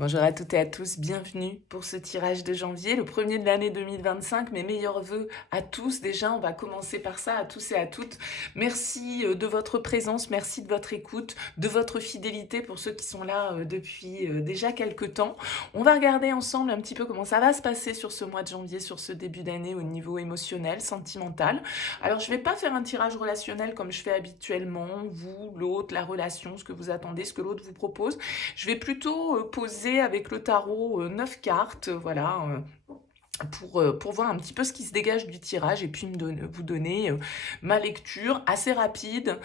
Bonjour à toutes et à tous, bienvenue pour ce tirage de janvier, le premier de l'année 2025. Mes meilleurs vœux à tous. Déjà, on va commencer par ça, à tous et à toutes. Merci de votre présence, merci de votre écoute, de votre fidélité pour ceux qui sont là depuis déjà quelques temps. On va regarder ensemble un petit peu comment ça va se passer sur ce mois de janvier, sur ce début d'année au niveau émotionnel, sentimental. Alors, je ne vais pas faire un tirage relationnel comme je fais habituellement, vous, l'autre, la relation, ce que vous attendez, ce que l'autre vous propose. Je vais plutôt poser avec le tarot 9 cartes, voilà, pour voir un petit peu ce qui se dégage du tirage et puis vous donner ma lecture assez rapide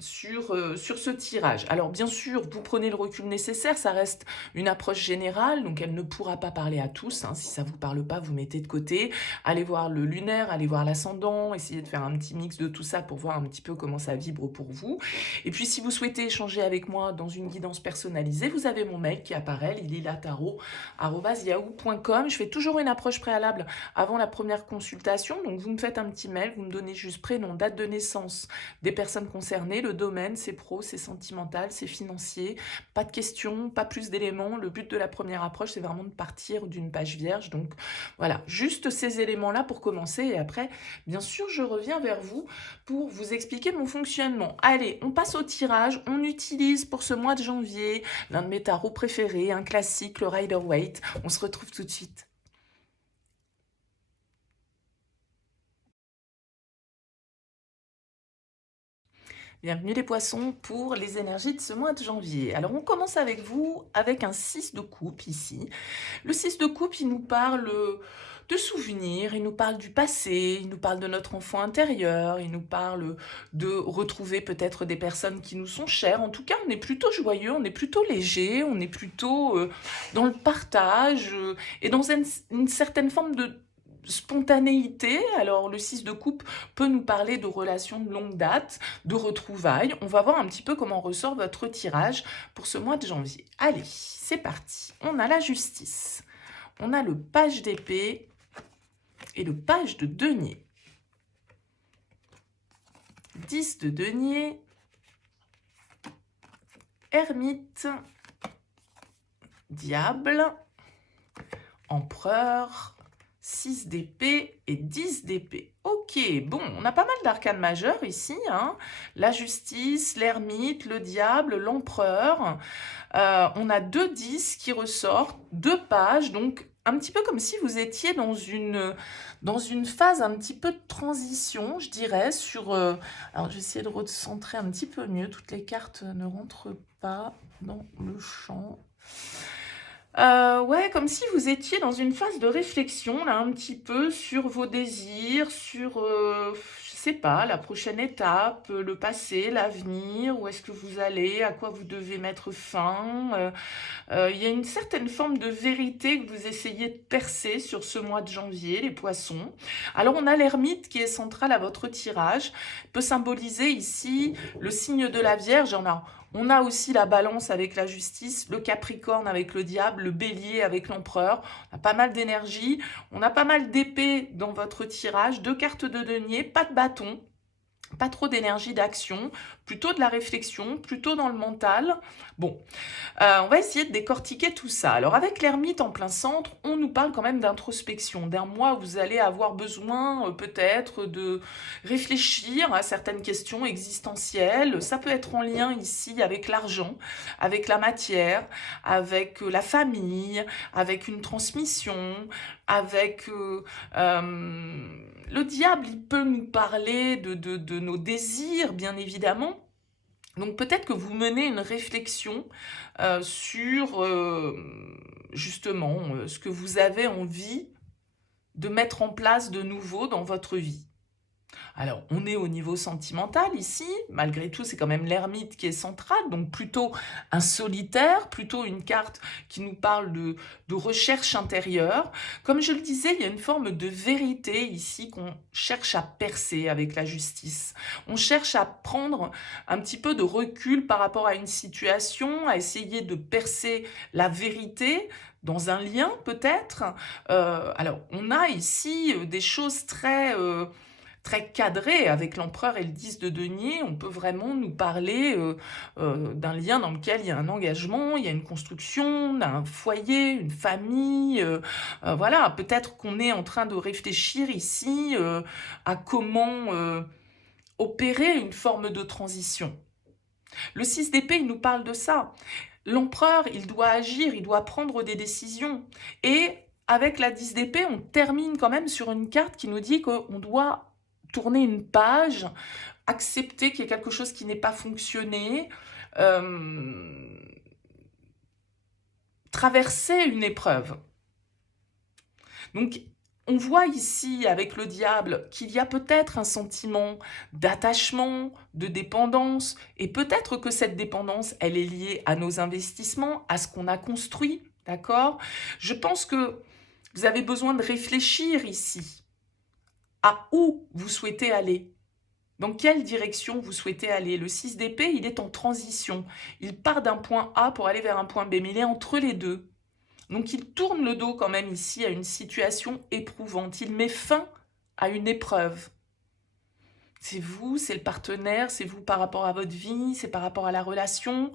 sur ce tirage. Alors bien sûr, vous prenez le recul nécessaire, ça reste une approche générale, donc elle ne pourra pas parler à tous. Hein. Si ça ne vous parle pas, vous mettez de côté. Allez voir le lunaire, allez voir l'ascendant, essayez de faire un petit mix de tout ça pour voir un petit peu comment ça vibre pour vous. Et puis si vous souhaitez échanger avec moi dans une guidance personnalisée, vous avez mon mail qui apparaît, lililataro@yahoo.com. Je fais toujours une approche préalable avant la première consultation, donc vous me faites un petit mail, vous me donnez juste prénom, date de naissance des personnes concernées, le domaine, c'est pro, c'est sentimental, c'est financier, pas de questions, pas plus d'éléments. Le but de la première approche, c'est vraiment de partir d'une page vierge, donc voilà, juste ces éléments-là pour commencer, et après, bien sûr, je reviens vers vous pour vous expliquer mon fonctionnement. Allez, on passe au tirage, on utilise pour ce mois de janvier l'un de mes tarots préférés, un classique, le Rider-Waite. On se retrouve tout de suite. Bienvenue les poissons pour les énergies de ce mois de janvier. Alors on commence avec vous avec un 6 de coupe ici. Le 6 de coupe, il nous parle de souvenirs, il nous parle du passé, il nous parle de notre enfant intérieur, il nous parle de retrouver peut-être des personnes qui nous sont chères. En tout cas, on est plutôt joyeux, on est plutôt léger, on est plutôt dans le partage et dans une certaine forme de spontanéité. Alors le 6 de coupe peut nous parler de relations de longue date, de retrouvailles. On va voir un petit peu comment ressort votre tirage pour ce mois de janvier. Allez, c'est parti. On a la justice. On a le page d'épée et le page de denier. 10 de denier, ermite, diable, empereur, 6 d'épée et 10 d'épée. Ok, bon, on a pas mal d'arcanes majeures ici. Hein. La justice, l'ermite, le diable, l'empereur. On a 2 10 qui ressortent, 2 pages, donc un petit peu comme si vous étiez dans une phase un petit peu de transition, je dirais, sur... alors, je vais essayer de recentrer un petit peu mieux. Toutes les cartes ne rentrent pas dans le champ. Ouais, comme si vous étiez dans une phase de réflexion, là, un petit peu sur vos désirs, sur, je sais pas, la prochaine étape, le passé, l'avenir, où est-ce que vous allez, à quoi vous devez mettre fin. Il y a une certaine forme de vérité que vous essayez de percer sur ce mois de janvier, les poissons. Alors, on a l'ermite qui est central à votre tirage, peut symboliser ici le signe de la Vierge. On a aussi la balance avec la justice, le capricorne avec le diable, le bélier avec l'empereur. On a pas mal d'énergie, on a pas mal d'épées dans votre tirage, 2 cartes de denier, pas de bâton. Pas trop d'énergie d'action, plutôt de la réflexion, plutôt dans le mental. Bon, on va essayer de décortiquer tout ça. Alors avec l'ermite en plein centre, on nous parle quand même d'introspection, d'un mois où vous allez avoir besoin peut-être de réfléchir à certaines questions existentielles. Ça peut être en lien ici avec l'argent, avec la matière, avec la famille, avec une transmission, avec... le diable, il peut nous parler de nos désirs, bien évidemment. Donc peut-être que vous menez une réflexion sur justement ce que vous avez envie de mettre en place de nouveau dans votre vie. Alors, on est au niveau sentimental ici, malgré tout, c'est quand même l'ermite qui est central, donc plutôt un solitaire, plutôt une carte qui nous parle de recherche intérieure. Comme je le disais, il y a une forme de vérité ici qu'on cherche à percer avec la justice. On cherche à prendre un petit peu de recul par rapport à une situation, à essayer de percer la vérité, dans un lien peut-être. Alors, on a ici des choses très cadré. Avec l'empereur et le 10 de denier, on peut vraiment nous parler d'un lien dans lequel il y a un engagement, il y a une construction, d'un foyer, une famille. Voilà, peut-être qu'on est en train de réfléchir ici à comment opérer une forme de transition. Le 6 d'épée, il nous parle de ça. L'empereur, il doit agir, il doit prendre des décisions. Et avec la 10 d'épée, on termine quand même sur une carte qui nous dit qu'on doit tourner une page, accepter qu'il y a quelque chose qui n'est pas fonctionné, traverser une épreuve. Donc, on voit ici, avec le diable, qu'il y a peut-être un sentiment d'attachement, de dépendance, et peut-être que cette dépendance, elle est liée à nos investissements, à ce qu'on a construit, d'accord? Je pense que vous avez besoin de réfléchir ici à où vous souhaitez aller. Dans quelle direction vous souhaitez aller? Le 6 d'épée, il est en transition. Il part d'un point A pour aller vers un point B, mais il est entre les deux. Donc il tourne le dos quand même ici à une situation éprouvante. Il met fin à une épreuve. C'est vous, c'est le partenaire, c'est vous par rapport à votre vie, c'est par rapport à la relation.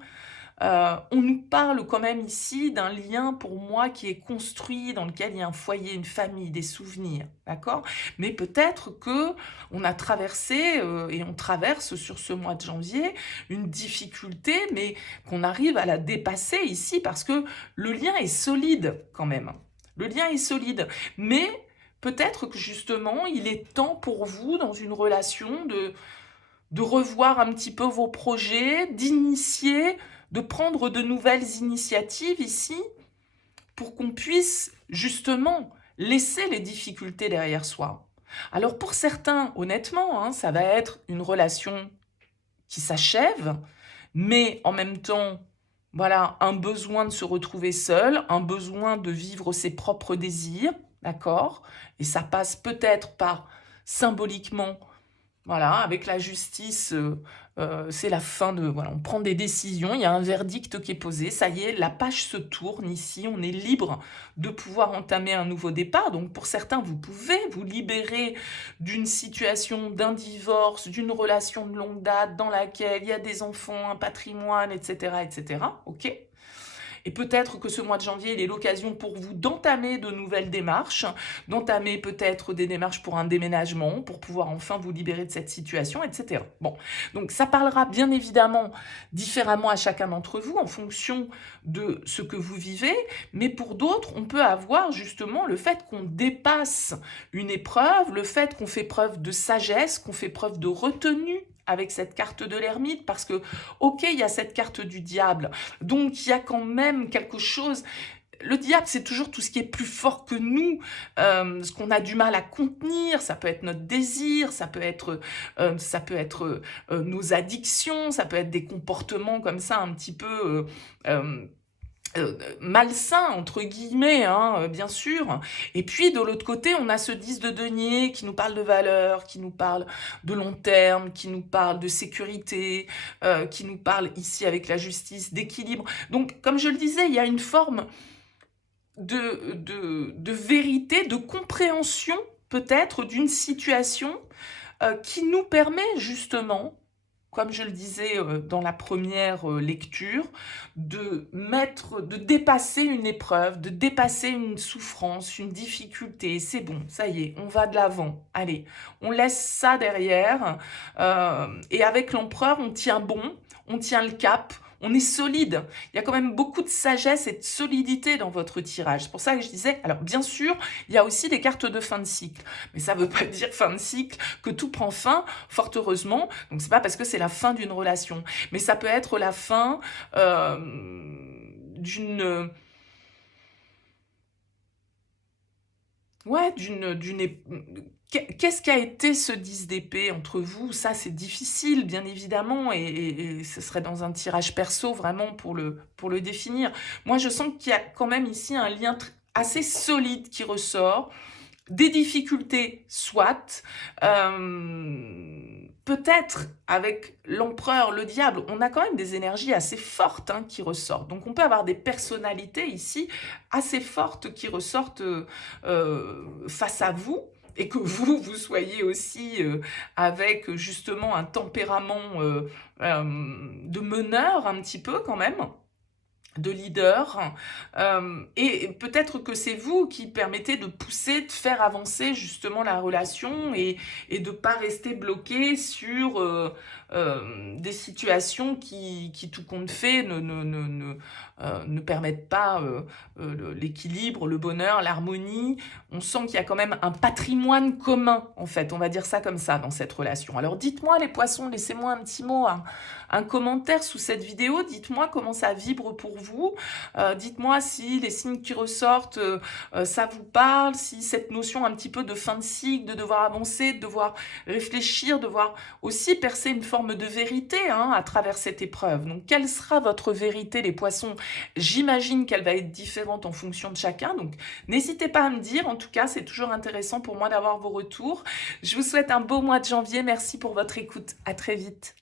On nous parle quand même ici d'un lien pour moi qui est construit, dans lequel il y a un foyer, une famille, des souvenirs, d'accord? Mais peut-être que on a traversé et on traverse sur ce mois de janvier une difficulté, mais qu'on arrive à la dépasser ici parce que le lien est solide quand même. Le lien est solide, mais peut-être que justement il est temps pour vous dans une relation de revoir un petit peu vos projets, d'initier, de prendre de nouvelles initiatives ici pour qu'on puisse justement laisser les difficultés derrière soi. Alors pour certains, honnêtement, hein, ça va être une relation qui s'achève, mais en même temps, voilà, un besoin de se retrouver seul, un besoin de vivre ses propres désirs, d'accord? Et ça passe peut-être par symboliquement, voilà, avec la justice, c'est la fin de... Voilà, on prend des décisions, il y a un verdict qui est posé, ça y est, la page se tourne ici, on est libre de pouvoir entamer un nouveau départ. Donc pour certains, vous pouvez vous libérer d'une situation, d'un divorce, d'une relation de longue date dans laquelle il y a des enfants, un patrimoine, etc., etc., ok? Et peut-être que ce mois de janvier, il est l'occasion pour vous d'entamer de nouvelles démarches, d'entamer peut-être des démarches pour un déménagement, pour pouvoir enfin vous libérer de cette situation, etc. Bon, donc ça parlera bien évidemment différemment à chacun d'entre vous en fonction de ce que vous vivez, mais pour d'autres, on peut avoir justement le fait qu'on dépasse une épreuve, le fait qu'on fait preuve de sagesse, qu'on fait preuve de retenue avec cette carte de l'ermite, parce que, ok, il y a cette carte du diable, donc il y a quand même quelque chose... Le diable, c'est toujours tout ce qui est plus fort que nous, ce qu'on a du mal à contenir. Ça peut être notre désir, ça peut être nos addictions, ça peut être des comportements comme ça un petit peu... malsain entre guillemets, hein, bien sûr. Et puis de l'autre côté, on a ce 10 de denier qui nous parle de valeur, qui nous parle de long terme, qui nous parle de sécurité, qui nous parle ici avec la justice, d'équilibre. Donc, comme je le disais, il y a une forme de vérité, de compréhension peut-être d'une situation qui nous permet justement, comme je le disais dans la première lecture, de dépasser une épreuve, de dépasser une souffrance, une difficulté. C'est bon, ça y est, on va de l'avant. Allez, on laisse ça derrière. Et avec l'empereur, on tient bon, on tient le cap, on est solide. Il y a quand même beaucoup de sagesse et de solidité dans votre tirage. C'est pour ça que je disais, alors bien sûr, il y a aussi des cartes de fin de cycle. Mais ça ne veut pas dire fin de cycle que tout prend fin, fort heureusement. Donc c'est pas parce que c'est la fin d'une relation. Mais ça peut être la fin d'une... Ouais, Qu'est-ce qu'a été ce 10 d'épée entre vous? Ça, c'est difficile, bien évidemment, et ce serait dans un tirage perso, vraiment, pour le définir. Moi, je sens qu'il y a quand même ici un lien assez solide qui ressort. Des difficultés, soit. Peut-être avec l'empereur, le diable, on a quand même des énergies assez fortes hein, qui ressortent. Donc on peut avoir des personnalités ici assez fortes qui ressortent face à vous. et que vous soyez aussi avec justement un tempérament de meneur un petit peu quand même, de leader, et peut-être que c'est vous qui permettez de pousser, de faire avancer justement la relation et de pas rester bloqué sur des situations qui, tout compte fait, ne permettent pas l'équilibre, le bonheur, l'harmonie. On sent qu'il y a quand même un patrimoine commun, en fait, on va dire ça comme ça, dans cette relation. Alors dites-moi les poissons, laissez-moi un petit mot, un commentaire sous cette vidéo, dites-moi comment ça vibre pour vous, dites-moi si les signes qui ressortent, ça vous parle, si cette notion un petit peu de fin de cycle, de devoir avancer, de devoir réfléchir, de devoir aussi percer une forme de vérité à travers cette épreuve. Donc quelle sera votre vérité les poissons? J'imagine qu'elle va être différente en fonction de chacun, donc n'hésitez pas à me dire, en tout cas c'est toujours intéressant pour moi d'avoir vos retours. Je vous souhaite un beau mois de janvier, merci pour votre écoute, à très vite.